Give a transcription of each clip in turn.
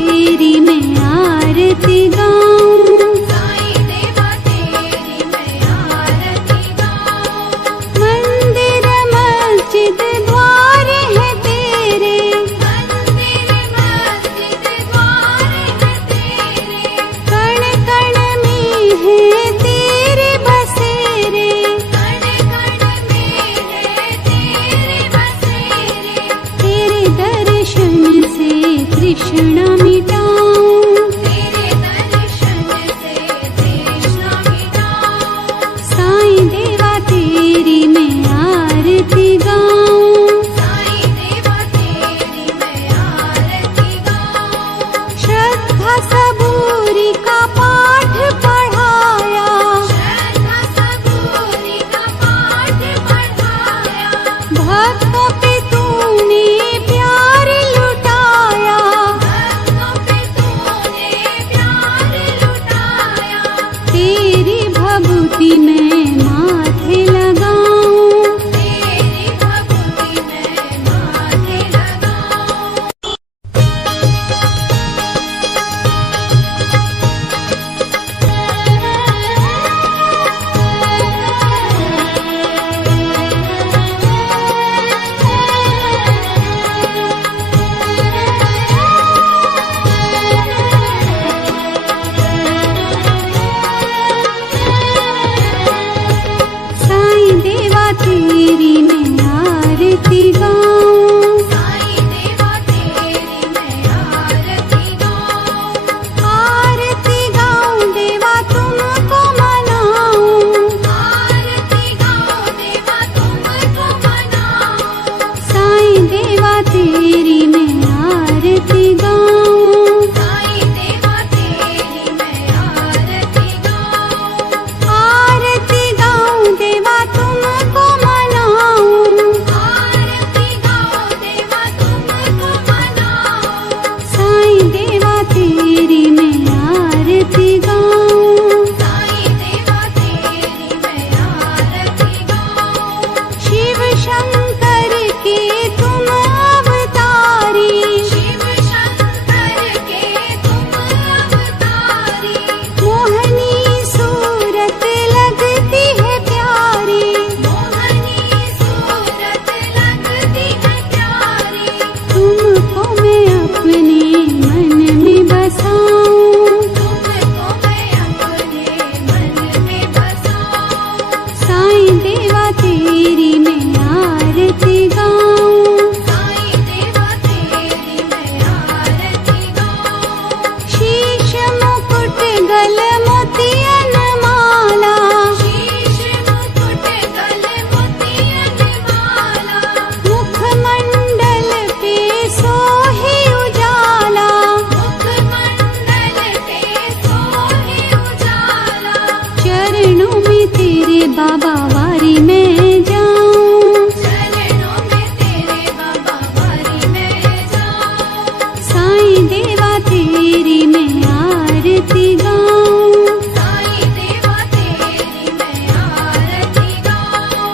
तेरी मैं आरती गाऊं, साईं देवा तेरी मैं आरती गाऊं। मंदिर मस्जिद द्वार है तेरे, मंदिर मस्जिद द्वार है तेरे, कण कण में है तेरे बसेरे, कण कण में है तेरे बसेरे। तेरे दर्शन से तृष्णा मिटाऊं, तेरे दर्शन से तृष्णा मिटाऊं। साईं देवा तेरी मैं आरती गाऊं, साईं देवा तेरी मैं आरती गाऊं। श्रद्धा सबूरी का पाठ पढ़ाया, श्रद्धा सबूरी का पाठ पढ़ाया, भक्तों पे तूने प्यार लुटाया, भक्तों पे तूने प्यार लुटाया। तेरी भभूति मैं माथे लगाऊं, तेरी भक्ति मैं माथे लगाऊं। साईं देवा तेरी मैं आरती गाऊं, साईं देवा तेरी मैं आरती गाऊं। आरती गाऊं देवा तुमको मनाऊं, आरती गाऊं देवा तुमको मनाऊं। साईं देवा तेरी मैं आरती गाऊं, साईं देवा तेरी मैं आरती गाऊं। आरती गाऊं देवा तुमको मनाऊं, आरती गाऊं देवा तुमको मनाऊं। साईं देवा तेरी मैं आरती गाऊं, साईं देवा तेरी मैं आरती गाऊं। शिव शंकर के तुम अवतारी, शिव शंकर के तुम अवतारी, मोहनी सूरत लगती है प्यारी, मोहनी सूरत लगती है प्यारी। तुमको मैं अपने मन में बसाऊं, तुमको मैं अपने मन में बसाऊं। साईं देवा तेरी मैं आरती गाऊं, साईं देवा तेरी मैं आरती गाऊं। शीश मुकुट गल मोतियन माला, शीश मुकुट गल मोतियन माला, मुखमंडल पे सोहे उजाला, मुखमंडल पे सोहे उजाला। चरणों में तेरे बाबा वारी मैं जाऊं, चरणों में तेरे बाबा वारी मैं जाऊं। साईं देवा तेरी मैं आरती गाऊं, साईं देवा तेरी मैं आरती गाऊं।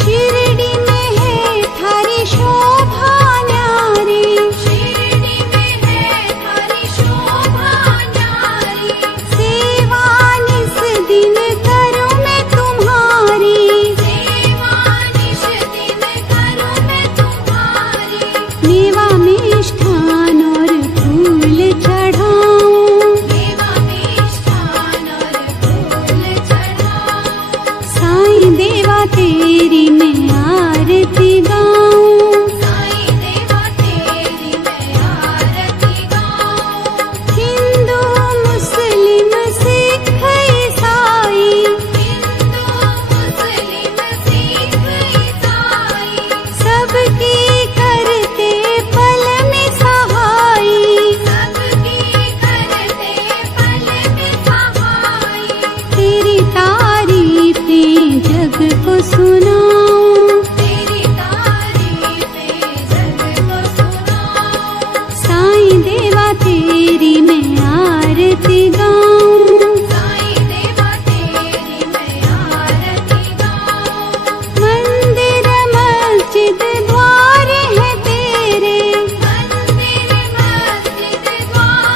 शिरडी में है थारी शोभा न्यारी, शिरडी में है थारी शोभा न्यारी, सेवा निस दिन करूं मैं तुम्हारी, सेवा निश दिन करूं मैं तुम्हारी। मेवा मिष्ठान और फूल चढ़ाऊं, देवा मिष्ठान और फूल चढ़ाऊं। साईं देवा तेरी मैं आरती गाऊं, साईं देवा तेरी मैं आरती गाऊं। हिंदू मुस्लिम सिख ईसाई, हिंदू मुस्लिम सिख ईसाई, सबकी करते पल में सहाई, सबकी करते पल में सहाई। तेरी तारीफें जग को सुनाऊं, तेरी तारीफें जग को सुनाऊं। साईं देवा तेरी मैं आरती गाऊं, साईं देवा तेरी मैं आरती गाऊं। मंदिर मस्जिद द्वार है तेरे, मंदिर मस्जिद द्वार